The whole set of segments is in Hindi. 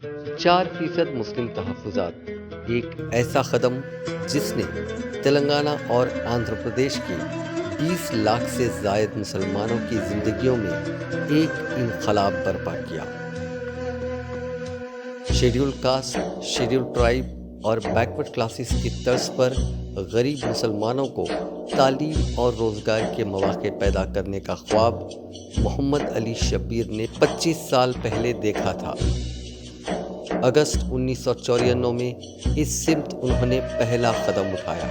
4% मुस्लिम तहफ़्फ़ुज़ात, एक ऐसा कदम जिसने तेलंगाना और आंध्र प्रदेश के 20 लाख से ज़ायद मुसलमानों की ज़िंदगियों में एक इनक़लाब बर्पा किया। शेड्यूल कास्ट, शेड्यूल ट्राइब और बैकवर्ड क्लासेस की तर्ज पर गरीब मुसलमानों को तालीम और रोज़गार के मौक़े पैदा करने का ख्वाब मोहम्मद अली शब्बीर ने 25 साल पहले देखा था। अगस्त 1994 में इस सिमत उन्होंने पहला कदम उठाया,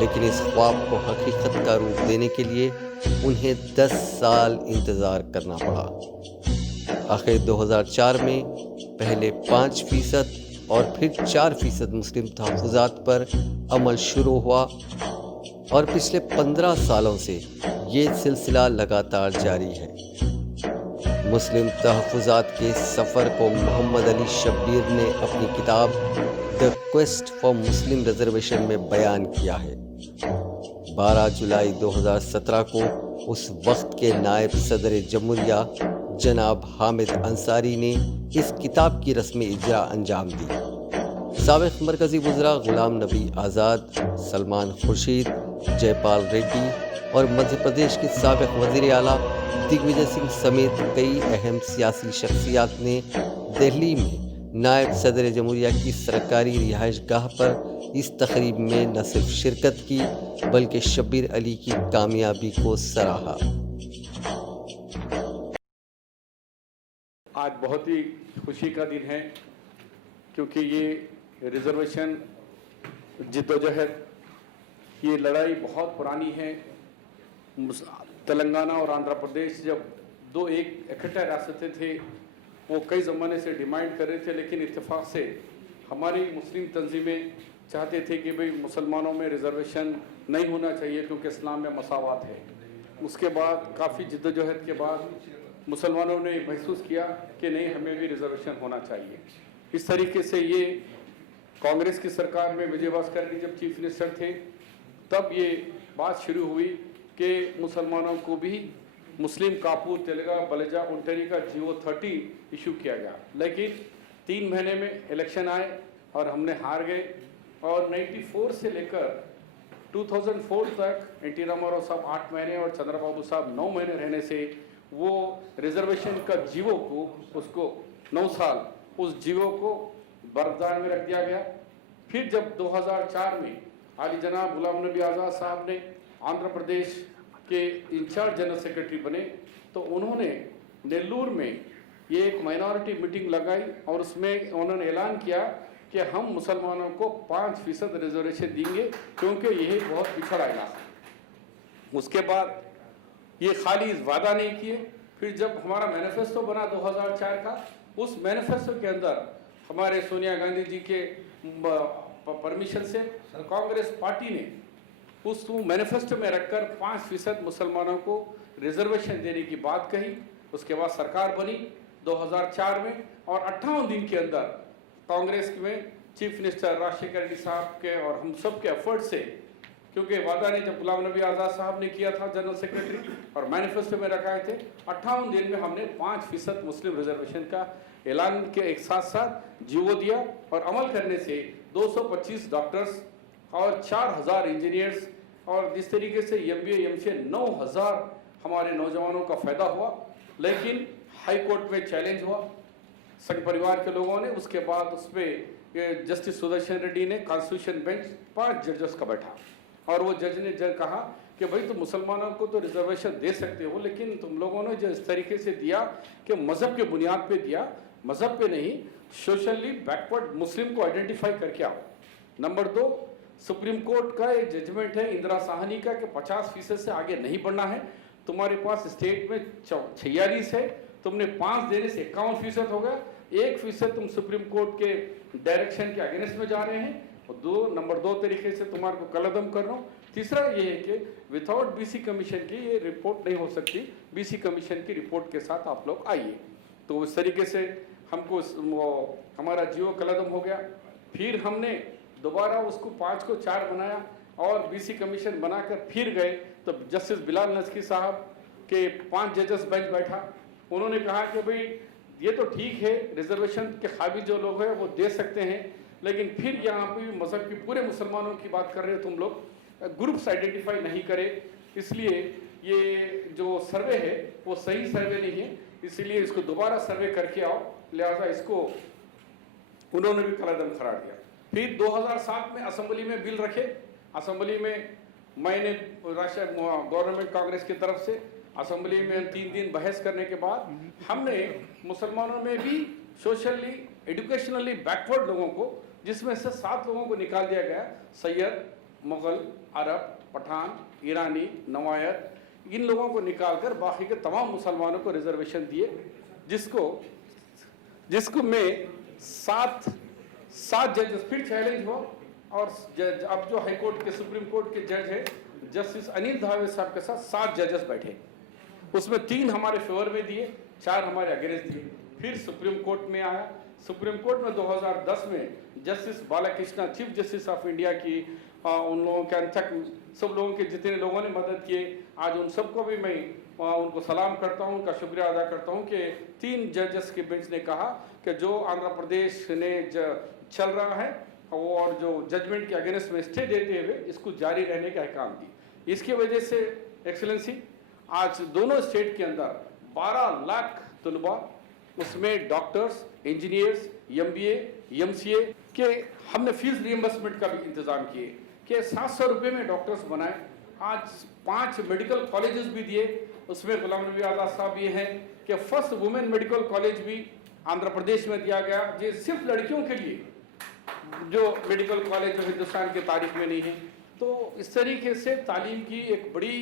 लेकिन इस ख्वाब को हकीकत का रूप देने के लिए उन्हें 10 साल इंतज़ार करना पड़ा। आखिर 2004 में पहले 5% और फिर 4% मुस्लिम तहफ़्फ़ुज़ात पर अमल शुरू हुआ और पिछले 15 सालों से ये सिलसिला लगातार जारी है। मुस्लिम तहफ़्फ़ुज़ात के सफ़र को मोहम्मद अली शब्बीर ने अपनी किताब the quest for Muslim reservation में बयान किया है। 12 जुलाई 2017 को उस वक्त के नायब सदर जमहूरिया जनाब हामिद अंसारी ने इस किताब की रस्मी इजरा अंजाम दी। साबिक़ मरकज़ी वज़रा ग़ुलाम नबी आज़ाद, सलमान खुर्शीद, जयपाल रेड्डी और मध्य प्रदेश के साबिक़ वज़ीर आला दिग्विजय सिंह समेत कई अहम सियासी शख्सियात ने दिल्ली में नायब सदर जमहूरिया की सरकारी रिहाइशगाह पर इस तकरीब में न सिर्फ शिरकत की बल्कि शब्बीर अली की कामयाबी को सराहा। आज बहुत ही खुशी का दिन है क्योंकि ये रिजर्वेशन जिद्दोजहद, ये लड़ाई बहुत पुरानी है। तेलंगाना और आंध्र प्रदेश जब दो एक इकट्ठा रियासतें थे, वो कई ज़माने से डिमांड कर रहे थे, लेकिन इत्तेफाक से हमारी मुस्लिम तंजीमें चाहते थे कि भाई मुसलमानों में रिजर्वेशन नहीं होना चाहिए क्योंकि इस्लाम में मसावात है। उसके बाद काफ़ी जिद्दोजहद के बाद मुसलमानों ने महसूस किया कि नहीं, हमें भी रिजर्वेशन होना चाहिए। इस तरीके से ये कांग्रेस की सरकार में विजय भास्कर जी जब चीफ मिनिस्टर थे, तब ये बात शुरू हुई कि मुसलमानों को भी मुस्लिम कापूर, तेलगा, बलेजा, उल्टरी का GO-30 इशू किया गया। लेकिन 3 महीने में इलेक्शन आए और हमने हार गए और 94 से लेकर 2004 तक एन टी रामाराव साहब 8 महीने और चंद्रबाबू साहब 9 महीने रहने से वो रिजर्वेशन का जीवो को, उसको 9 साल उस जीवो को बरदान में रख दिया गया। फिर जब 2004 में आली जनाब गुलाम नबी आज़ाद साहब ने आंध्र प्रदेश के इंचार्ज जनरल सेक्रेटरी बने, तो उन्होंने नेल्लूर में ये एक माइनॉरिटी मीटिंग लगाई और उसमें उन्होंने ऐलान किया कि हम मुसलमानों को 5% रिजर्वेशन देंगे क्योंकि यही बहुत पिछड़ा इलाका है। उसके बाद ये खाली वादा नहीं किए, फिर जब हमारा मैनिफेस्टो बना 2004 का, उस मैनिफेस्टो के अंदर हमारे सोनिया गांधी जी के परमिशन से कांग्रेस पार्टी ने उस मैनिफेस्टो में रखकर 5% मुसलमानों को रिजर्वेशन देने की बात कही। उसके बाद सरकार बनी 2004 में और 58 दिन के अंदर कांग्रेस में चीफ मिनिस्टर राजशेखर रेड्डी साहब के और हम सब के एफर्ट से, क्योंकि वादा ने जब गुलाम नबी आज़ाद साहब ने किया था जनरल सेक्रेटरी और मैनिफेस्टो में रखाए थे, 58 दिन में हमने 5% मुस्लिम रिजर्वेशन का ऐलान के एक साथ साथ जीवो दिया और अमल करने से 225 डॉक्टर्स और 4000 इंजीनियर्स और जिस तरीके से MBA MCA 9000 हमारे नौजवानों का फायदा हुआ। लेकिन हाई कोर्ट में चैलेंज हुआ संघ परिवार के लोगों ने। उसके बाद उस पर जस्टिस सुदर्शन रेड्डी ने कॉन्स्टिट्यूशन बेंच 5 जजेस का बैठा और वो जज ने कहा कि भाई तुम मुसलमानों को तो रिजर्वेशन दे सकते हो, लेकिन तुम लोगों ने जो इस तरीके से दिया कि मजहब के बुनियाद पे दिया, मजहब पे नहीं, सोशली बैकवर्ड मुस्लिम को आइडेंटिफाई करके आओ। नंबर 2, सुप्रीम कोर्ट का एक जजमेंट है इंदिरा साहनी का कि 50% से आगे नहीं बढ़ना है। तुम्हारे पास स्टेट में 46 है, तुमने 5 देने से 51% हो गया, 1% तुम सुप्रीम कोर्ट के डायरेक्शन के अगेंस्ट में जा रहे हैं। और नंबर 2 तरीके से तुम्हारे को कलअदम कर रहा हूँ। तीसरा ये है कि विदाउट BC कमीशन की ये रिपोर्ट नहीं हो सकती, BC कमीशन की रिपोर्ट के साथ आप लोग आइए। तो उस तरीके से हमको हमारा जियो कलअदम हो गया। फिर हमने दोबारा उसको 5 को 4 बनाया और BC कमीशन बनाकर फिर गए तो जस्टिस बिलाल नस्की साहब के 5 जजेस बेंच बैठा। उन्होंने कहा कि भाई ये तो ठीक है, रिजर्वेशन के काबिल जो लोग हैं वो दे सकते हैं, लेकिन फिर यहाँ पे भी मजहब की पूरे मुसलमानों की बात कर रहे हो तुम लोग, ग्रुप्स आइडेंटिफाई नहीं करे, इसलिए ये जो सर्वे है वो सही सर्वे नहीं है, इसलिए इसको दोबारा सर्वे करके आओ। लिहाजा इसको उन्होंने भी कलदम करार दिया। फिर 2007 में असेंबली में बिल रखे, असेंबली में मैंने राष्ट्रीय गवर्नमेंट कांग्रेस की तरफ से असेंबली में 3 दिन बहस करने के बाद हमने मुसलमानों में भी सोशली एजुकेशनली बैकवर्ड लोगों को, जिसमें से 7 लोगों को निकाल दिया गया, सैयद, मुगल, अरब, पठान, ईरानी, नवायत, इन लोगों को निकालकर बाकी के तमाम मुसलमानों को रिजर्वेशन दिए, जिसको में 7 जजेस फिर चैलेंज हो, और अब जो हाई कोर्ट के सुप्रीम कोर्ट के जज है जस्टिस अनिल धावे साहब के साथ 7 जजेस बैठे, उसमें 3 हमारे फेवर में दिए, 4 हमारे अगेंस्ट दिए। फिर सुप्रीम कोर्ट में आया, सुप्रीम कोर्ट में 2010 में justice Balakrishna, chief justice of India की उन लोगों के अंतक सब लोगों के जितने लोगों ने मदद किए, आज उन सबको भी मैं उनको सलाम करता हूं, उनका शुक्रिया अदा करता हूं कि 3 जजेस के बेंच ने कहा कि जो आंध्र प्रदेश ने चल रहा है और जो जजमेंट के अगेंस्ट में स्टे देते हुए इसको जारी रहने का काम दी। इसकी वजह से एक्सेलेंसी आज दोनों स्टेट के अंदर 12 लाख तलबा, उसमें डॉक्टर्स, इंजीनियर्स, MBA, MCA के हमने फीस रिइंबर्समेंट का भी इंतजाम किए कि 700 रुपये में डॉक्टर्स बनाए। आज 5 मेडिकल कॉलेजेस भी दिए, उसमें गुलाम नबी आज़ाद साहब ये हैं कि फर्स्ट वुमेन मेडिकल कॉलेज भी आंध्र प्रदेश में दिया गया, जो सिर्फ लड़कियों के लिए, जो मेडिकल कॉलेज जो हिंदुस्तान की तारीख में नहीं है। तो इस तरीके से तालीम की एक बड़ी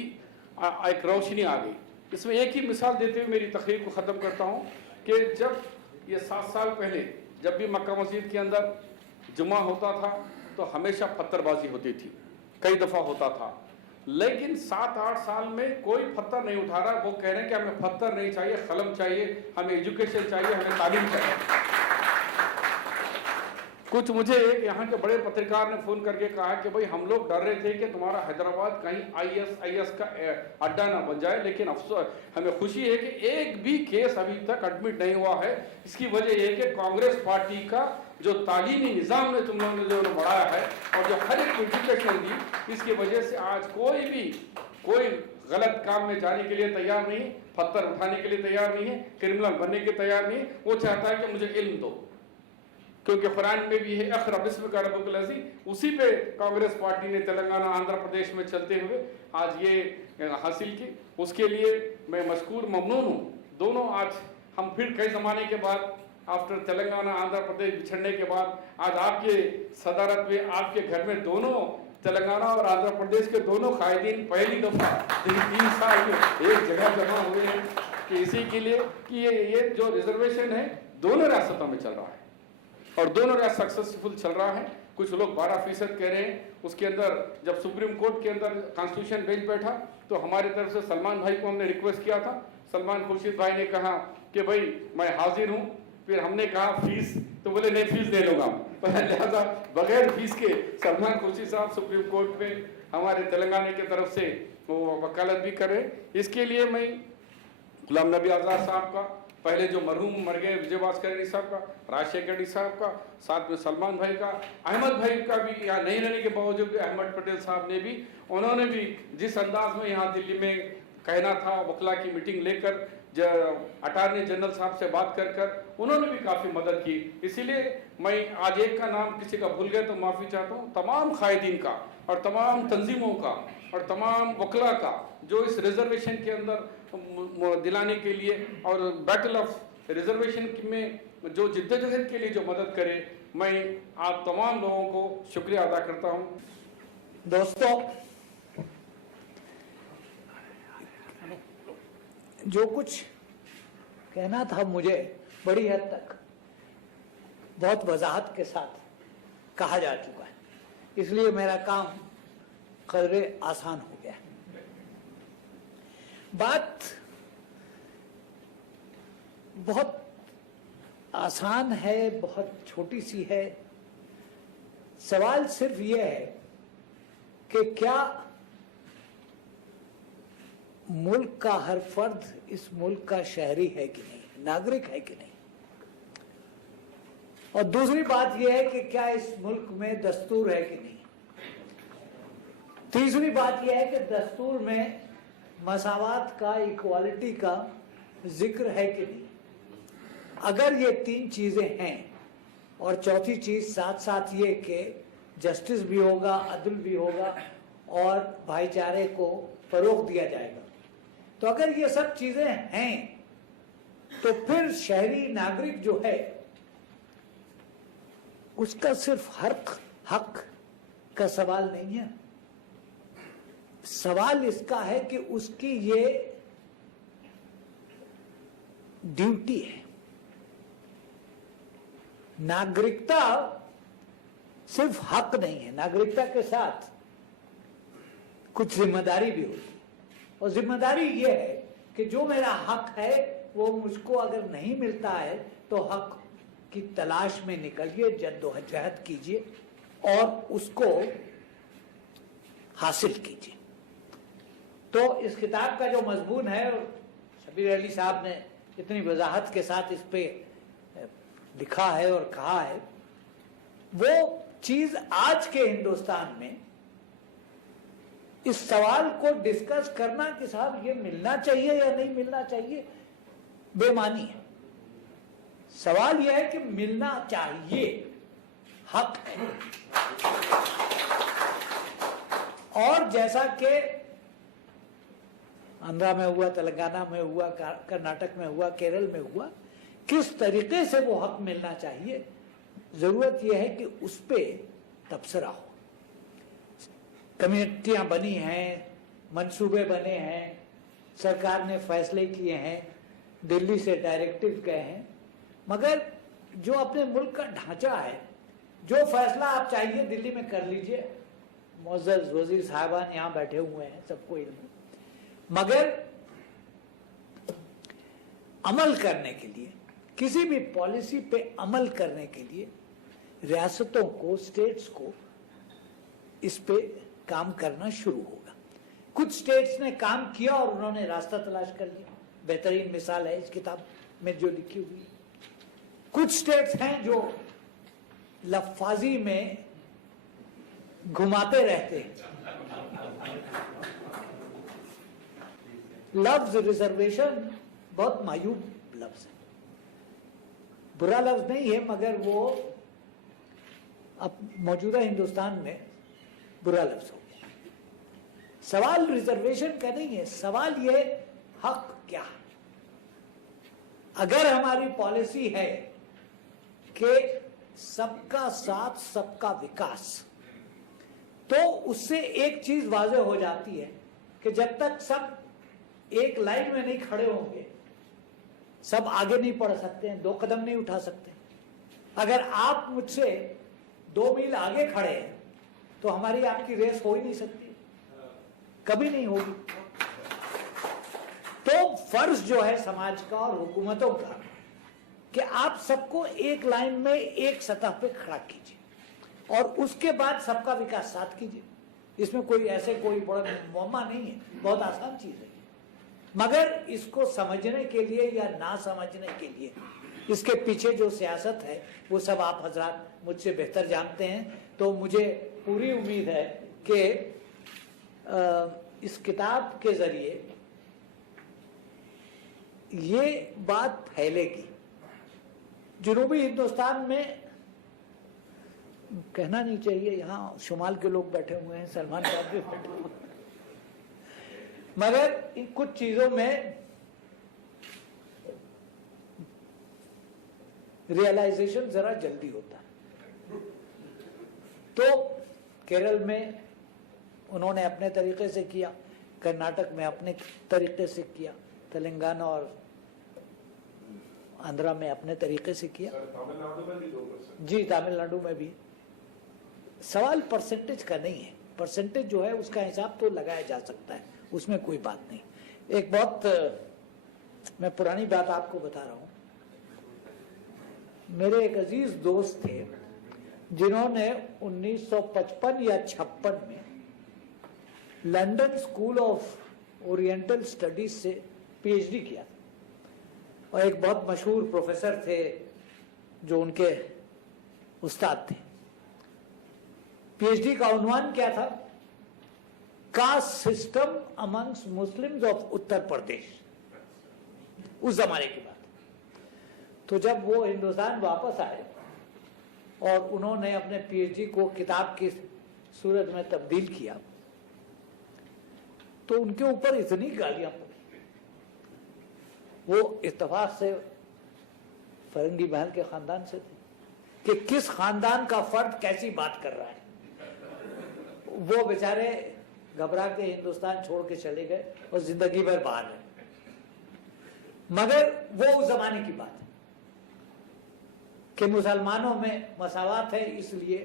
एक रोशनी आ गई। इसमें एक ही मिसाल देते हुए मेरी तकरीर को ख़त्म करता हूँ कि जब ये 7 साल पहले जब भी मक्का मस्जिद के अंदर जुमा होता था तो हमेशा पत्थरबाजी होती थी, कई दफ़ा होता था, लेकिन 7-8 साल में कोई पत्थर नहीं उठा रहा। वो कह रहे हैं कि हमें पत्थर नहीं चाहिए, कलम चाहिए, हमें एजुकेशन चाहिए, हमें तालीम चाहिए। कुछ मुझे एक यहाँ के बड़े पत्रकार ने फोन करके कहा कि भाई हम लोग डर रहे थे कि तुम्हारा हैदराबाद कहीं IS का अड्डा ना बन जाए, लेकिन अफसोस हमें खुशी है कि एक भी केस अभी तक एडमिट नहीं हुआ है। इसकी वजह यह है कि कांग्रेस पार्टी का जो तालीमी निज़ाम ने तुम लोगों ने जो बढ़ाया है और जो हर एक एजुकेशन दी, इसकी वजह से आज कोई गलत काम में जाने के लिए तैयार नहीं, पत्थर उठाने के लिए तैयार नहीं है, क्रिमिनल बनने के तैयार नहीं। वो चाहता है कि मुझे इल्म दो, क्योंकि कुरान में भी है अक़रा बिस्मिक का रब्बुल अज़ीम। उसी पे कांग्रेस पार्टी ने तेलंगाना आंध्र प्रदेश में चलते हुए आज ये हासिल की, उसके लिए मैं मशकूर ममनून हूँ। दोनों आज हम फिर कई ज़माने के बाद आफ्टर तेलंगाना आंध्र प्रदेश बिछड़ने के बाद आज आपके सदारत में आपके घर में दोनों तेलंगाना और आंध्र प्रदेश के दोनों कायदीन पहली दफ़ा 3 साल में एक जगह जमा हुए हैं कि इसी के लिए कि ये जो रिजर्वेशन है दोनों रियासतों में चल रहा है और दोनों रियासत सक्सेसफुल चल रहा है। कुछ लोग 12% कह रहे हैं। उसके अंदर जब सुप्रीम कोर्ट के अंदर कॉन्स्टिट्यूशन बेंच बैठा तो हमारी तरफ से सलमान भाई को हमने रिक्वेस्ट किया था। सलमान खुर्शीद भाई ने कहा कि भाई मैं हाजिर हूँ। फिर हमने कहा फीस, तो बोले नहीं फीस दे लूँगा। लिहाजा बगैर फीस के सलमान खुर्शीद साहब सुप्रीम कोर्ट में हमारे तेलंगाना की तरफ से वो वकालत भी कर रहे। इसके लिए मैं गुलाम नबी आज़ाद साहब का, पहले जो मरहूम मर गए विजय भास्कर रेड्डी साहब का, राजशेखर रेड्डी साहब का, साथ में सलमान भाई का, अहमद भाई का भी यहाँ नहीं रहने के बावजूद भी अहमद पटेल साहब ने भी, उन्होंने भी जिस अंदाज में यहाँ दिल्ली में कहना था वकला की मीटिंग लेकर अटॉर्नी जनरल साहब से बात कर उन्होंने भी काफ़ी मदद की। इसीलिए मैं आज एक का नाम किसी का भूल गया तो माफ़ी चाहता हूँ। तमाम कायदीन का और तमाम तंजीमों का और तमाम वकला का जो इस रिजर्वेशन के अंदर दिलाने के लिए और बैटल ऑफ रिजर्वेशन में जो जिद्दोजहद के लिए जो मदद करे, मैं आप तमाम लोगों को शुक्रिया अदा करता हूँ। दोस्तों, जो कुछ कहना था मुझे बड़ी हद तक बहुत वजाहत के साथ कहा जा चुका है, इसलिए मेरा काम कदरे आसान हो गया। बात बहुत आसान है, बहुत छोटी सी है। सवाल सिर्फ ये है कि क्या मुल्क का हर फर्द इस मुल्क का शहरी है कि नहीं, नागरिक है कि नहीं। और दूसरी बात यह है कि क्या इस मुल्क में दस्तूर है कि नहीं। तीसरी बात यह है कि दस्तूर में मसावात का, इक्वालिटी का जिक्र है कि नहीं। अगर ये तीन चीजें हैं और चौथी चीज साथ साथ ये कि जस्टिस भी होगा, अदल भी होगा और भाईचारे को फरोग दिया जाएगा, तो अगर ये सब चीजें हैं तो फिर शहरी नागरिक जो है उसका सिर्फ हक का सवाल नहीं है। सवाल इसका है कि उसकी ये ड्यूटी है। नागरिकता सिर्फ हक नहीं है, नागरिकता के साथ कुछ जिम्मेदारी भी होती है। और जिम्मेदारी ये है कि जो मेरा हक है वो मुझको अगर नहीं मिलता है तो हक की तलाश में निकलिए, जद्दोजहद कीजिए और उसको हासिल कीजिए। तो इस किताब का जो मजमून है, और शबीर अली साहब ने इतनी वजाहत के साथ इस पे लिखा है और कहा है, वो चीज आज के हिंदुस्तान में इस सवाल को डिस्कस करना कि साहब ये मिलना चाहिए या नहीं मिलना चाहिए, बेमानी है। सवाल यह है कि मिलना चाहिए, हक है। और जैसा कि आंध्रा में हुआ, तेलंगाना में हुआ, कर्नाटक में हुआ, केरल में हुआ, किस तरीके से वो हक मिलना चाहिए, जरूरत यह है कि उस पे तबसरा हो। कमेटियां बनी हैं, मंसूबे बने हैं, सरकार ने फैसले किए हैं, दिल्ली से डायरेक्टिव गए हैं, मगर जो अपने मुल्क का ढांचा है, जो फैसला आप चाहिए दिल्ली में कर लीजिए, मुअज़्ज़ज़ वजीर साहबान यहाँ बैठे हुए हैं, सबको इल्म है, मगर अमल करने के लिए, किसी भी पॉलिसी पे अमल करने के लिए रियासतों को, स्टेट्स को इस पे काम करना शुरू होगा। कुछ स्टेट्स ने काम किया और उन्होंने रास्ता तलाश कर लिया, बेहतरीन मिसाल है इस किताब में जो लिखी हुई है। कुछ स्टेट्स हैं जो लफ्फाजी में घुमाते रहते हैं। लफ्ज रिजर्वेशन बहुत मायूब लफ्ज है, बुरा लफ्ज नहीं है, मगर वो अब मौजूदा हिंदुस्तान में बुरा लफ्ज हो गया। सवाल रिजर्वेशन का नहीं है, सवाल ये हक क्या है। अगर हमारी पॉलिसी है कि सबका साथ सबका विकास, तो उससे एक चीज वाज़ेह हो जाती है कि जब तक सब एक लाइन में नहीं खड़े होंगे, सब आगे नहीं बढ़ सकते हैं, 2 कदम नहीं उठा सकते। अगर आप मुझसे 2 मील आगे खड़े हैं तो हमारी आपकी रेस हो ही नहीं सकती, कभी नहीं होगी। तो फर्ज जो है समाज का और हुकूमतों का कि आप सबको एक लाइन में, एक सतह पे खड़ा कीजिए और उसके बाद सबका विकास साथ कीजिए। इसमें कोई ऐसे कोई बड़ा मुअम्मा नहीं है, बहुत आसान चीज है। मगर इसको समझने के लिए या ना समझने के लिए इसके पीछे जो सियासत है वो सब आप हजरात मुझसे बेहतर जानते हैं। तो मुझे पूरी उम्मीद है कि इस किताब के जरिए ये बात फैलेगी। जनूबी हिंदुस्तान में कहना नहीं चाहिए, यहाँ शुमाल के लोग बैठे हुए हैं, सलमान साहब भी बैठे हुए हैं, मगर इन कुछ चीजों में रियलाइजेशन जरा जल्दी होता है। तो केरल में उन्होंने अपने तरीके से किया, कर्नाटक में अपने तरीके से किया, तेलंगाना और आंध्रा में अपने तरीके से किया। तमिलनाडु में भी 2%। जी, तमिलनाडु में भी। सवाल परसेंटेज का नहीं है, परसेंटेज जो है उसका हिसाब तो लगाया जा सकता है, उसमें कोई बात नहीं। एक बहुत मैं पुरानी बात आपको बता रहा हूँ। मेरे एक अजीज दोस्त थे जिन्होंने 1955 या 56 में London school of oriental studies से पीएचडी किया, और एक बहुत मशहूर प्रोफेसर थे जो उनके उस्ताद थे। पीएचडी का उन्वान क्या था? Caste system amongst Muslims of Uttar Pradesh, उस जमाने की बात। तो जब वो हिंदुस्तान वापस आए और उन्होंने अपने पीएचडी को किताब की सूरत में तब्दील किया, तो उनके ऊपर इतनी गालियां पड़ी। वो इत्तेफाक से फरंगी महल के खानदान से थे कि किस खानदान का फर्द कैसी बात कर रहा है। वो बेचारे घबरा के हिंदुस्तान छोड़ के चले गए और जिंदगी भर बाहर रहे। मगर वो उस जमाने की बात है कि मुसलमानों में मसावत है, इसलिए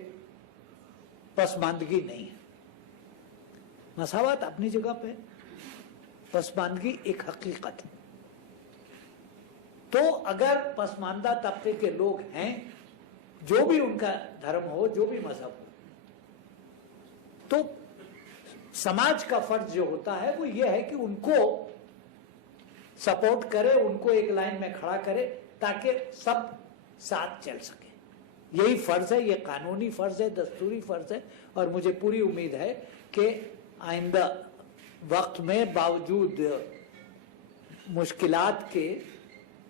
पसमानदगी नहीं है। मसावत अपनी जगह पे, पसमानदगी एक हकीकत है। तो अगर पसमानदा तबके के लोग हैं, जो भी उनका धर्म हो, जो भी मजहब हो, तो समाज का फर्ज जो होता है वो ये है कि उनको सपोर्ट करे, उनको एक लाइन में खड़ा करे ताकि सब साथ चल सके। यही फर्ज है, ये कानूनी फर्ज है, दस्तूरी फर्ज है। और मुझे पूरी उम्मीद है कि आइंदा वक्त में बावजूद मुश्किलात के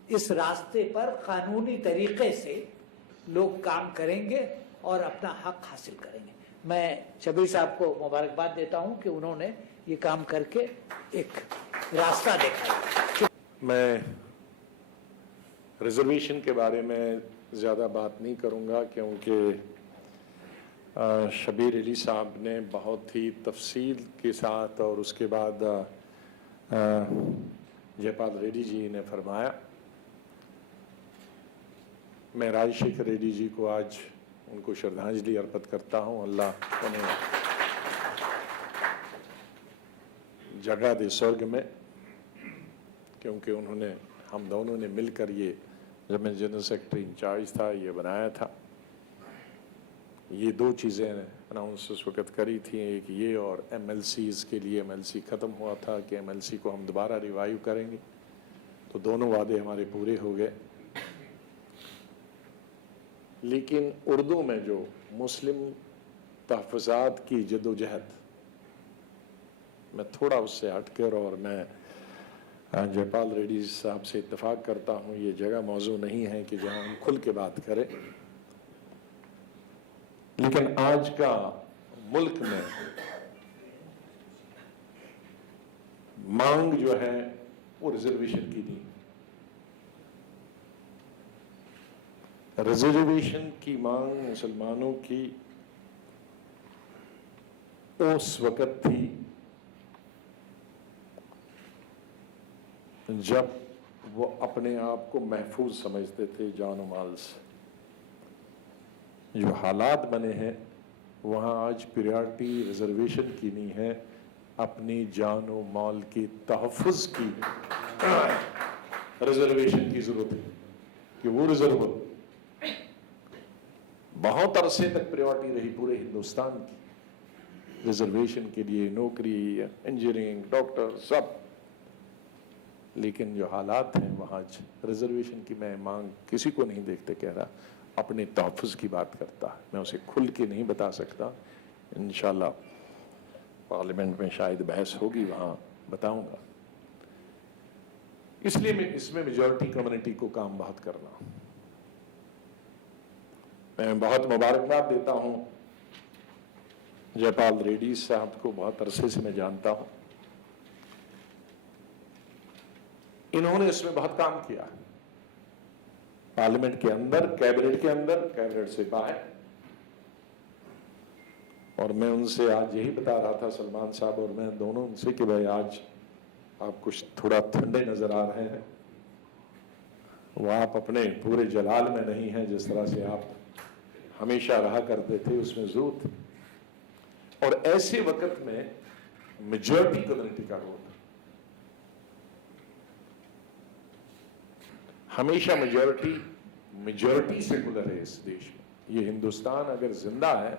इस रास्ते पर कानूनी तरीके से लोग काम करेंगे और अपना हक हासिल करेंगे। मैं शबीर साहब को मुबारकबाद देता हूं कि उन्होंने ये काम करके एक रास्ता देखा। मैं रिजर्वेशन के बारे में ज़्यादा बात नहीं करूंगा, क्योंकि शबीर अली साहब ने बहुत ही तफसील के साथ और उसके बाद जयपाल रेड्डी जी ने फरमाया। मैं राजशेखर रेड्डी जी को आज उनको श्रद्धांजलि अर्पित करता हूं। अल्लाह उन्हें जगह दे स्वर्ग में, क्योंकि उन्होंने, हम दोनों ने मिलकर ये, जब मैं जनरल सेक्रेटरी इंचार्ज था, ये बनाया था। ये दो चीज़ें अनाउंस उस वक्त करी थी, एक ये और MLCs के लिए MLC ख़त्म हुआ था कि MLC को हम दोबारा रिवाइव करेंगे। तो दोनों वादे हमारे पूरे हो गए। लेकिन उर्दू में जो मुस्लिम तहफ़्फ़ुज़ात की जदोजहद, मैं थोड़ा उससे हटकर, और मैं जयपाल रेड्डी साहब से इत्तेफाक करता हूँ, ये जगह मौजू नहीं है कि जहाँ हम खुल के बात करें। लेकिन आज का मुल्क में मांग जो है वो रिजर्वेशन की नहीं। रिजर्वेशन की मांग मुसलमानों की उस वक़्त थी जब वो अपने आप को महफूज समझते थे जान और माल से। जो हालात बने हैं वहाँ आज प्रायोरिटी रिजर्वेशन की नहीं है, अपनी जान और माल की तहफ़्फ़ुज़ की रिजर्वेशन की ज़रूरत है कि वो रिजर्व हो। बहुत अरसे तक प्रायोरिटी रही पूरे हिंदुस्तान की रिजर्वेशन के लिए, नौकरी, इंजीनियरिंग, डॉक्टर, सब। लेकिन जो हालात हैं वहाँ रिजर्वेशन की मैं मांग किसी को नहीं देखते कह रहा, अपने तहफ़्फ़ुज़ की बात करता है। मैं उसे खुल के नहीं बता सकता। इंशाल्लाह पार्लियामेंट में शायद बहस होगी, वहाँ बताऊंगा। इसलिए मैं इसमें मेजॉरिटी कम्युनिटी को काम बहुत करना। मैं बहुत मुबारकबाद देता हूँ जयपाल रेड्डी साहब को, बहुत अरसे से मैं जानता हूँ। इन्होंने इसमें बहुत काम किया, पार्लियामेंट के अंदर, कैबिनेट के अंदर, कैबिनेट से बाहर। और मैं उनसे आज यही बता रहा था, सलमान साहब और मैं दोनों उनसे, कि भाई आज आप कुछ थोड़ा ठंडे नजर आ रहे हैं, वो आप अपने पूरे जलाल में नहीं हैं जिस तरह से आप हमेशा रहा करते थे, उसमें जरूरत है। और ऐसे वक्त में मेजॉरिटी कम्युनिटी का रोल, हमेशा मेजॉरिटी सेकुलर है इस देश में। ये हिंदुस्तान अगर जिंदा है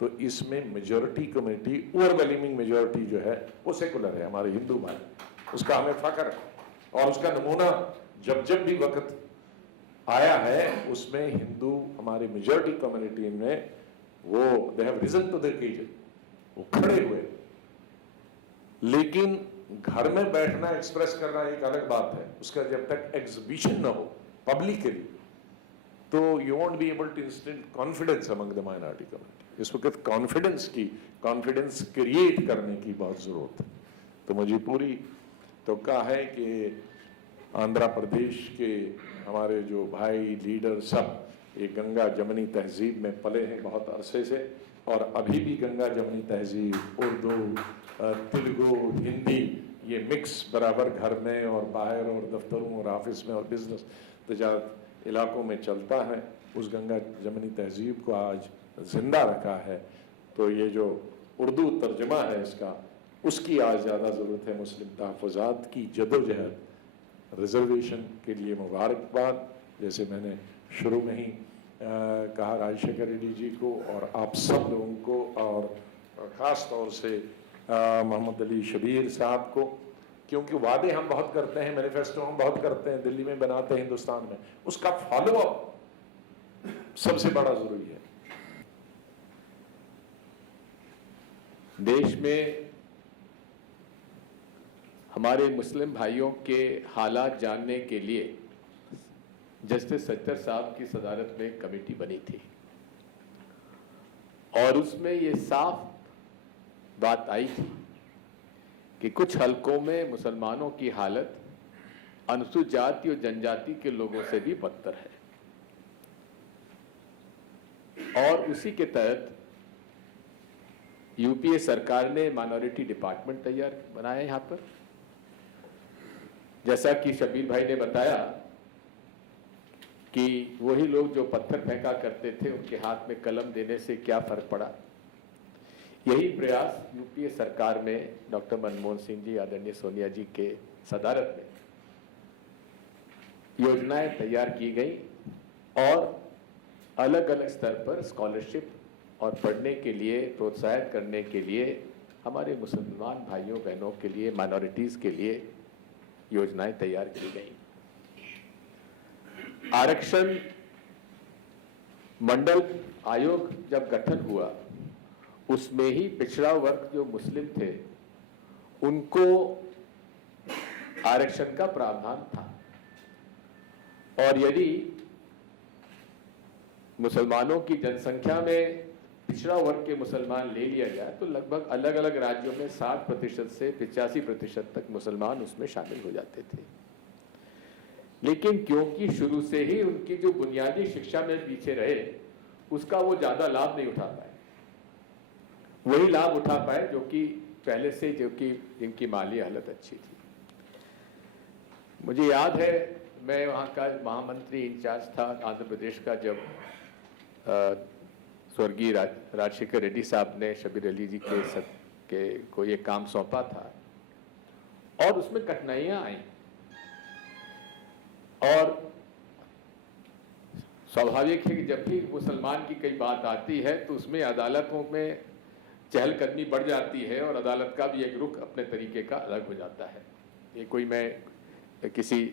तो इसमें मेजॉरिटी कम्युनिटी, ओवरवेलमिंग मेजॉरिटी जो है वो सेकुलर है, हमारे हिंदू भाई। उसका हमें फख्र है और उसका नमूना जब जब भी वक्त आया है उसमें हिंदू हमारे मेजॉरिटी कम्युनिटी में वो they have reason to the occasion, वो खड़े हुए। लेकिन घर में बैठना एक्सप्रेस करना एक अलग बात है, उसका जब तक एग्जीबिशन ना हो पब्लिकली तो you won't be able to instil confidence among the minority community. इस वक्त कॉन्फिडेंस क्रिएट करने की बहुत जरूरत है। तो मुझे पूरी तवक्का है कि आंध्र प्रदेश के हमारे जो भाई लीडर सब ये गंगा जमनी तहजीब में पले हैं बहुत अरसे से, और अभी भी गंगा जमनी तहजीब उर्दू तेलुगु हिंदी ये मिक्स बराबर घर में और बाहर और दफ्तरों और ऑफिस में और बिजनेस तजारत इलाकों में चलता है। उस गंगा जमनी तहजीब को आज जिंदा रखा है। तो ये जो उर्दू तर्जमा है इसका, उसकी आज ज़्यादा ज़रूरत है। मुस्लिम तहफ़्फ़ुज़ात की जदोजहद, रिजर्वेशन के लिए मुबारकबाद। जैसे मैंने शुरू में ही कहा राजशेखर रेड्डी जी को और आप सब लोगों को, और ख़ास तौर से मोहम्मद अली शबीर साहब को, क्योंकि वादे हम बहुत करते हैं, मैनिफेस्टो हम बहुत करते हैं, दिल्ली में बनाते हैं, हिंदुस्तान में, उसका फॉलो अप सबसे बड़ा जरूरी है। देश में हमारे मुस्लिम भाइयों के हालात जानने के लिए जस्टिस सज्जर साहब की सदारत में एक कमेटी बनी थी और उसमें ये साफ बात आई थी कि कुछ हलकों में मुसलमानों की हालत अनुसूचित जाति और जनजाति के लोगों से भी बदतर है। और उसी के तहत यूपीए सरकार ने माइनॉरिटी डिपार्टमेंट तैयार बनाया यहाँ पर। जैसा कि शबीर भाई ने बताया कि वही लोग जो पत्थर फेंका करते थे उनके हाथ में कलम देने से क्या फर्क पड़ा। यही प्रयास यूपीए सरकार में डॉक्टर मनमोहन सिंह जी, आदरणीय सोनिया जी के सदारत में योजनाएं तैयार की गई और अलग अलग स्तर पर स्कॉलरशिप और पढ़ने के लिए प्रोत्साहित करने के लिए हमारे मुसलमान भाइयों बहनों के लिए, माइनॉरिटीज के लिए योजनाएं तैयार की गई। आरक्षण मंडल आयोग जब गठन हुआ उसमें ही पिछड़ा वर्ग जो मुस्लिम थे उनको आरक्षण का प्रावधान था। और यदि मुसलमानों की जनसंख्या में पिछड़ा वर्ग के मुसलमान ले लिया जाए तो लगभग अलग अलग राज्यों में 60% से 85% तक मुसलमान उसमें शामिल हो जाते थे। लेकिन क्योंकि शुरू से ही उनकी जो बुनियादी शिक्षा में पीछे रहे उसका वो ज्यादा लाभ नहीं उठा पाए। वही लाभ उठा पाए जो कि पहले से, जो कि जिनकी माली हालत अच्छी थी। मुझे याद है मैं वहाँ का महामंत्री इंचार्ज था आंध्र प्रदेश का, जब स्वर्गीय राजशेखर रेड्डी साहब ने शबीर अली जी को ये काम सौंपा था और उसमें कठिनाइयाँ आई। और स्वाभाविक है कि जब भी मुसलमान की कई बात आती है तो उसमें अदालतों में चहलकदमी बढ़ जाती है और अदालत का भी एक रुख अपने तरीके का अलग हो जाता है। ये कोई मैं किसी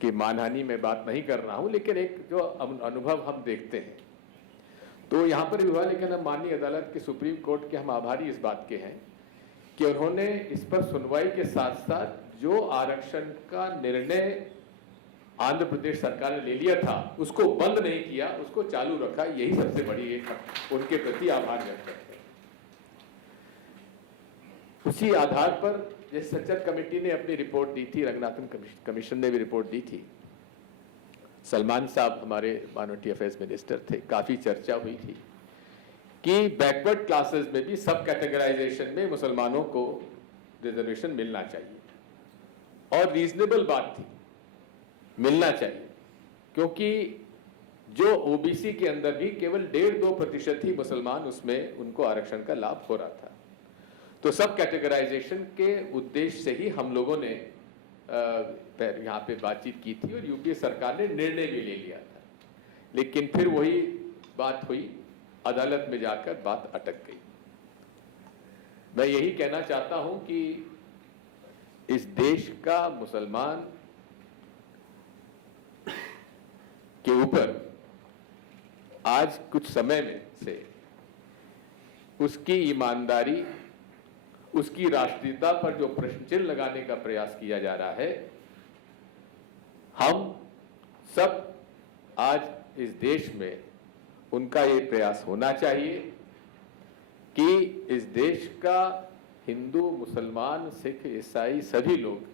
की मानहानि में बात नहीं कर रहा हूँ, लेकिन एक जो अनुभव हम देखते हैं तो यहाँ पर भी हुआ। लेकिन अब माननीय अदालत के, सुप्रीम कोर्ट के हम आभारी इस बात के हैं कि उन्होंने इस पर सुनवाई के साथ साथ जो आरक्षण का निर्णय आंध्र प्रदेश सरकार ने ले लिया था उसको बंद नहीं किया, उसको चालू रखा। यही सबसे बड़ी एक उनके प्रति आभार व्यक्त करते हैं। उसी आधार पर जैसे सज्जर कमेटी ने अपनी रिपोर्ट दी थी, रंगनाथन कमीशन ने भी रिपोर्ट दी थी, सलमान साहब हमारे माइनॉरिटी अफेयर्स मिनिस्टर थे, काफी चर्चा हुई थी कि बैकवर्ड क्लासेस में भी सब कैटेगराइजेशन में मुसलमानों को रिजर्वेशन मिलना चाहिए और रीजनेबल बात थी, मिलना चाहिए, क्योंकि जो ओबीसी के अंदर भी केवल 1.5-2% ही मुसलमान उसमें उनको आरक्षण का लाभ हो रहा था। तो सब कैटेगराइजेशन के उद्देश्य से ही हम लोगों ने यहाँ पे बातचीत की थी और यूपीए सरकार ने निर्णय भी ले लिया था। लेकिन फिर वही बात हुई, अदालत में जाकर बात अटक गई। मैं यही कहना चाहता हूं कि इस देश का मुसलमान के ऊपर आज कुछ समय में से उसकी ईमानदारी, उसकी राष्ट्रीयता पर जो प्रश्न चिन्ह लगाने का प्रयास किया जा रहा है, हम सब आज इस देश में उनका ये प्रयास होना चाहिए कि इस देश का हिंदू, मुसलमान, सिख, ईसाई सभी लोग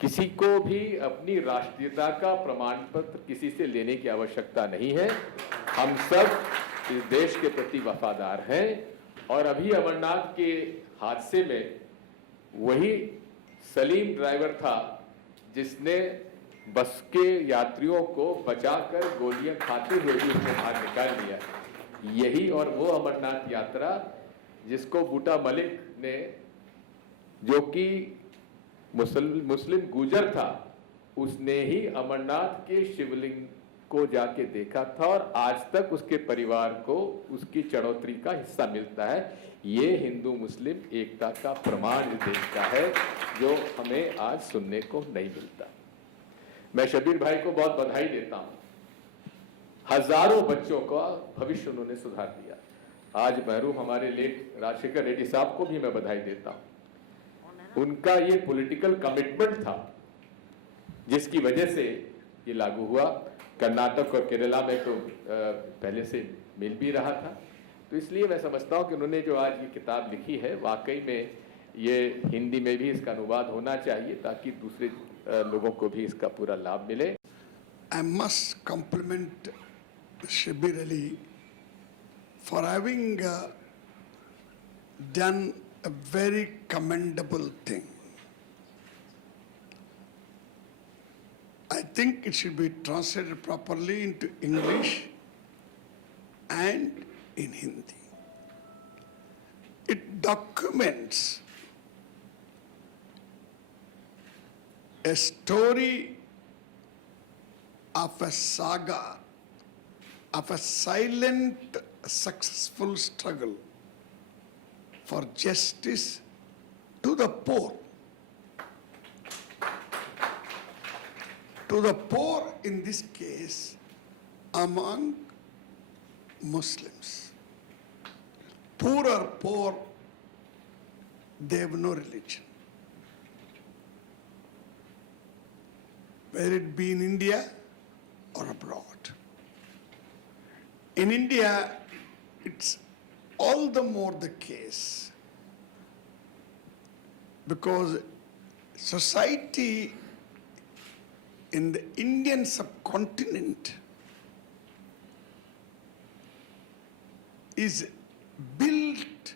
किसी को भी अपनी राष्ट्रीयता का प्रमाण पत्र किसी से लेने की आवश्यकता नहीं है। हम सब इस देश के प्रति वफादार हैं और अभी अमरनाथ के हादसे में वही सलीम ड्राइवर था जिसने बस के यात्रियों को बचाकर गोलियां खाते हुए भी उसने बाहर निकाल दिया। यही और वो अमरनाथ यात्रा जिसको बूटा मलिक ने, जो कि मुस्लिम गुजर था, उसने ही अमरनाथ के शिवलिंग को जाके देखा था और आज तक उसके परिवार को उसकी चढ़ोतरी का हिस्सा मिलता है। ये हिंदू मुस्लिम एकता का प्रमाण इस देश का है जो हमें आज सुनने को नहीं मिलता। मैं शबीर भाई को बहुत बधाई देता हूं, हजारों बच्चों का भविष्य उन्होंने सुधार दिया। आज महरूम हमारे लेट राजशेखर रेड्डी साहब को भी मैं बधाई देता हूं। उनका ये पॉलिटिकल कमिटमेंट था जिसकी वजह से ये लागू हुआ। कर्नाटक और केरला में तो पहले से मिल भी रहा था, तो इसलिए मैं समझता हूं कि उन्होंने जो आज ये किताब लिखी है, वाकई में ये हिंदी में भी इसका अनुवाद होना चाहिए ताकि दूसरे लोगों को भी इसका पूरा लाभ मिले। I must compliment Shabir Ali for having done a very commendable thing. I think it should be translated properly into English and in Hindi. It documents a story of a saga, of a silent, successful struggle for justice to the poor. To the poor, in this case, among Muslims. Poor are poor, they have no religion. Whether it be in India or abroad. In India, it's all the more the case because society in the Indian subcontinent is built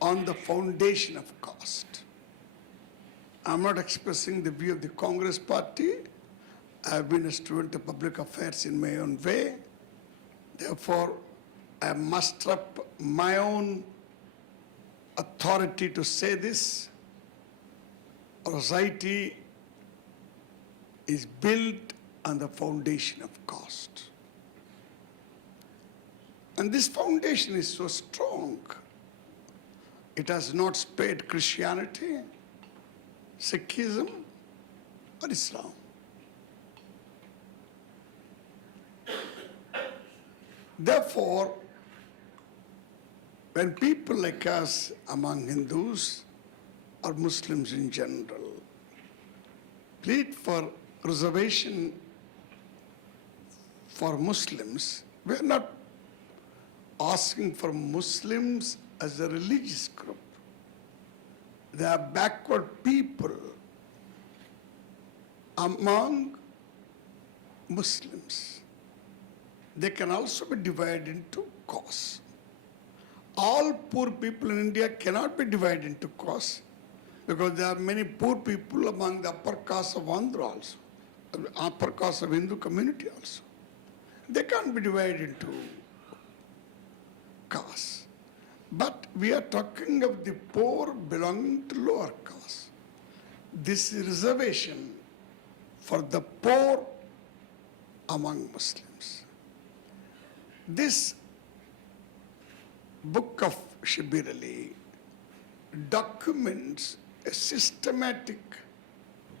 on the foundation of caste. I'm not expressing the view of the Congress party. I've been a student of public affairs in my own way. Therefore, I muster up my own authority to say this. Our society is built on the foundation of caste. And this foundation is so strong. It has not spared Christianity, Sikhism, or Islam. Therefore, when people like us among Hindus or Muslims in general plead for reservation for Muslims, we are not asking for Muslims as a religious group. They are backward people among Muslims. They can also be divided into castes. All poor people in India cannot be divided into castes because there are many poor people among the upper caste of Andhra also, upper caste of Hindu community also. They can't be divided into castes. But we are talking of the poor belonging to lower caste. This reservation for the poor among Muslims. This book of Shabir Ali documents a systematic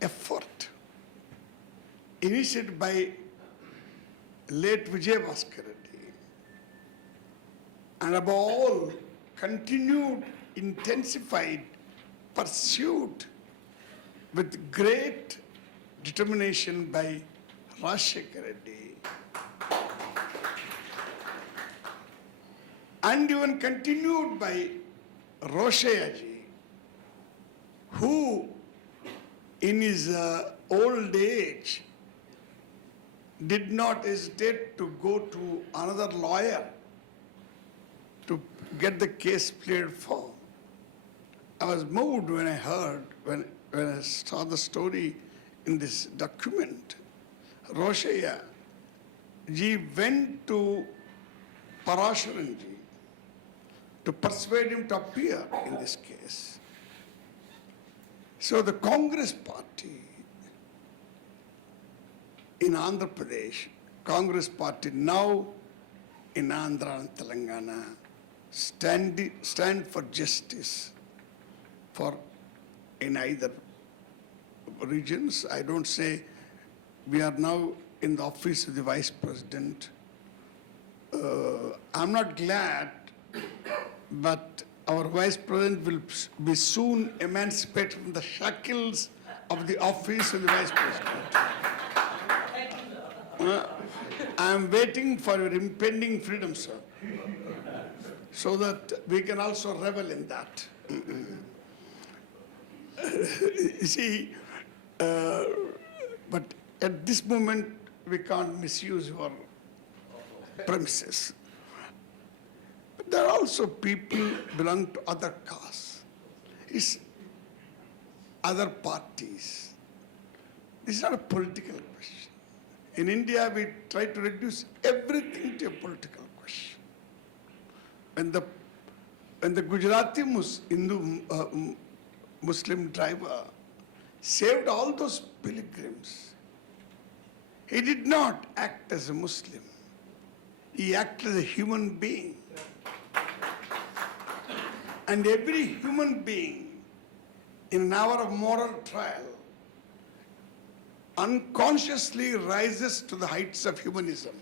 effort initiated by late Vijay Bhaskar Reddy, and above all, continued, intensified, pursued with great determination by Rajshekar Reddy, and even continued by Roshaya ji, who in his old age did not hesitate to go to another lawyer to get the case cleared for. I was moved when I heard, when I saw the story in this document. Roshaya ji went to Parashuran ji to persuade him to appear in this case. So the Congress party in Andhra Pradesh, Congress party now in Andhra and Telangana stand for justice for in either regions. I don't say we are now in the office of the Vice President. I'm not glad, but our Vice President will be soon emancipated from the shackles of the office of the Vice President. I'm waiting for your impending freedom, sir, so that we can also revel in that. You see, but at this moment, we can't misuse your premises. But there are also people belong to other castes, it's other parties. This is not a political question. In India, we try to reduce everything to a political question. When the Gujarati Muslim driver saved all those pilgrims, he did not act as a Muslim. He acted as a human being. And every human being in an hour of moral trial unconsciously rises to the heights of humanism.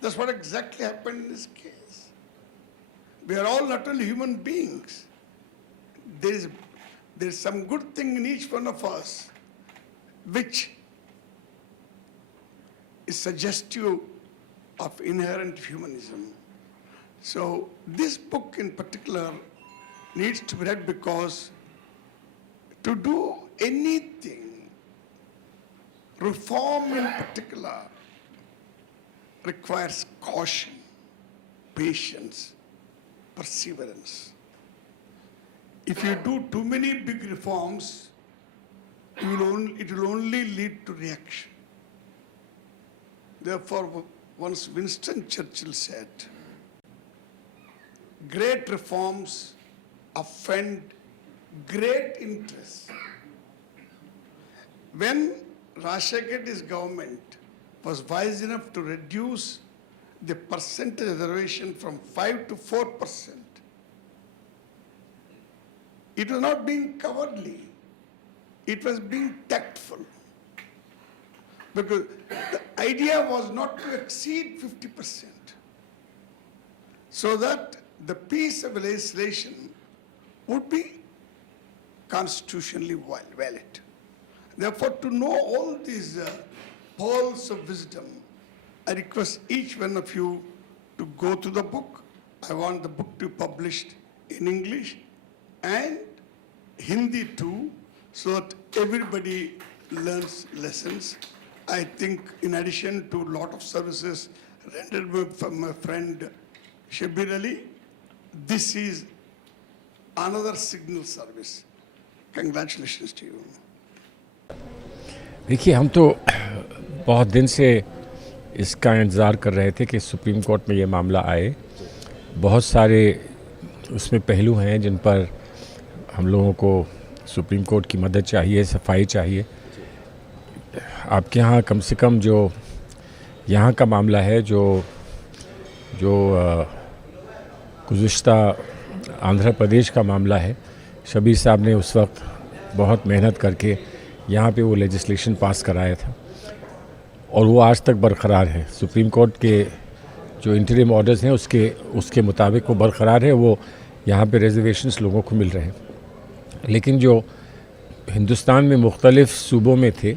That's what exactly happened in this case. We are all not only human beings. There is some good thing in each one of us which is suggestive of inherent humanism. So this book in particular needs to be read because to do anything, reform in particular, requires caution, patience, perseverance. If you do too many big reforms, it will only lead to reaction. Therefore, once Winston Churchill said, great reforms offend great interests. When Rajshekar Reddy's government was wise enough to reduce the percentage reservation from 5 to 4%, it was not being cowardly, it was being tactful. Because the idea was not to exceed 50%, so that the piece of legislation would be constitutionally valid. Therefore, to know all these pearls of wisdom, I request each one of you to go to the book. I want the book to be published in English and Hindi too, so that everybody learns lessons. I think in addition to a lot of services rendered from my friend Shabir Ali, this is another signal service. Congratulations to you. देखिए, हम तो बहुत दिन से इसका इंतज़ार कर रहे थे कि सुप्रीम कोर्ट में ये मामला आए। बहुत सारे उसमें पहलू हैं जिन पर हम लोगों को सुप्रीम कोर्ट की मदद चाहिए, सफाई चाहिए। आपके यहाँ कम से कम जो यहाँ का मामला है, जो गुज़िश्ता आंध्र प्रदेश का मामला है, शबीर साहब ने उस वक्त बहुत मेहनत करके यहाँ पे वो लेजिस्लेशन पास कराया था। और वो आज तक बरकरार है। सुप्रीम कोर्ट के जो इंटरिम ऑर्डर्स हैं उसके मुताबिक वो बरकरार है। वो यहाँ पे रिजर्वेशंस लोगों को मिल रहे हैं। लेकिन जो हिंदुस्तान में मुख्तलिफ सूबों में थे,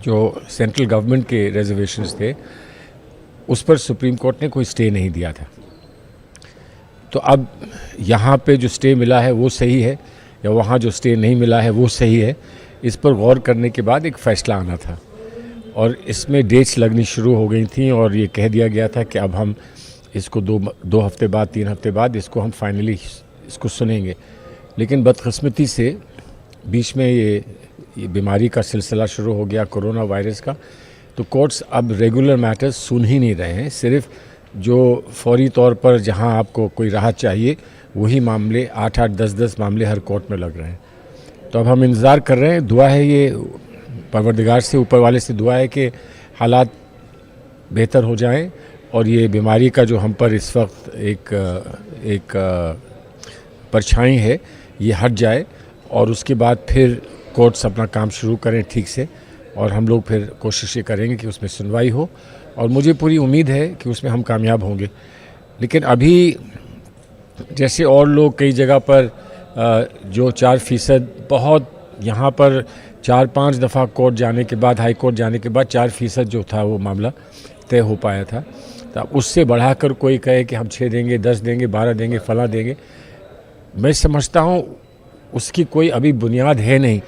जो सेंट्रल गवर्नमेंट के रिजर्वेशंस थे, उस पर सुप्रीम कोर्ट ने कोई स्टे नहीं दिया था। तो अब यहाँ पे जो स्टे मिला है वो सही है या वहाँ जो स्टे नहीं मिला है वो सही है, इस पर गौर करने के बाद एक फ़ैसला आना था। और इसमें डेट्स लगनी शुरू हो गई थी और ये कह दिया गया था कि अब हम इसको दो हफ्ते बाद 3 हफ्ते बाद इसको हम फाइनली इसको सुनेंगे। लेकिन बदकिस्मती से बीच में ये बीमारी का सिलसिला शुरू हो गया, कोरोना वायरस का। तो कोर्ट्स अब रेगुलर मैटर्स सुन ही नहीं रहे हैं। सिर्फ जो फौरी तौर पर जहां आपको कोई राहत चाहिए वही मामले 8-8, 10-10 मामले हर कोर्ट में लग रहे हैं। तो अब हम इंतज़ार कर रहे हैं। दुआ है, ये परवरदिगार से, ऊपर वाले से दुआ है कि हालात बेहतर हो जाएं और ये बीमारी का जो हम पर इस वक्त एक परछाई है ये हट जाए और उसके बाद फिर कोर्ट्स अपना काम शुरू करें ठीक से और हम लोग फिर कोशिशें करेंगे कि उसमें सुनवाई हो और मुझे पूरी उम्मीद है कि उसमें हम कामयाब होंगे। लेकिन अभी जैसे और लोग कई जगह पर जो 4% बहुत यहाँ पर 4-5 दफ़ा कोर्ट जाने के बाद, हाई कोर्ट जाने के बाद 4% जो था वो मामला तय हो पाया था। तो उससे बढ़ाकर कोई कहे कि हम 6 देंगे, 10 देंगे, 12 देंगे, फला देंगे, मैं समझता हूँ उसकी कोई अभी बुनियाद है नहीं।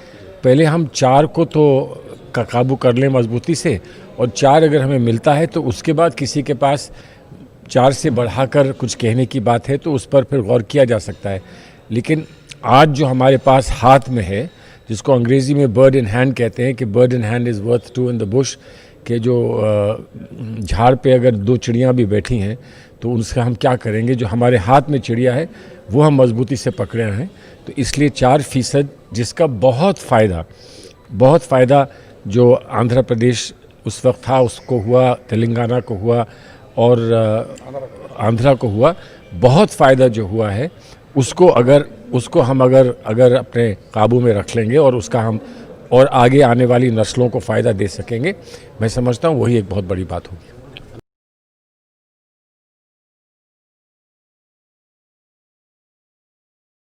पहले हम 4 को तो काबू कर लें मजबूती से और 4 अगर हमें मिलता है तो उसके बाद किसी के पास 4 से बढ़ाकर कुछ कहने की बात है तो उस पर फिर गौर किया जा सकता है। लेकिन आज जो हमारे पास हाथ में है, जिसको अंग्रेज़ी में बर्ड इन हैंड कहते हैं कि bird in hand is worth 2 in the Bush, कि जो झाड़ पे अगर 2 चिड़ियाँ भी बैठी हैं तो उनका हम क्या करेंगे। जो हमारे हाथ में चिड़िया है वो हम मजबूती से पकड़े हैं। तो इसलिए 4% जिसका बहुत फ़ायदा जो आंध्र प्रदेश उस वक्त था उसको हुआ, तेलंगाना को हुआ और आंध्रा को हुआ, बहुत फ़ायदा जो हुआ है उसको हम अगर अपने काबू में रख लेंगे और उसका हम और आगे आने वाली नस्लों को फ़ायदा दे सकेंगे, मैं समझता हूँ वही एक बहुत बड़ी बात होगी।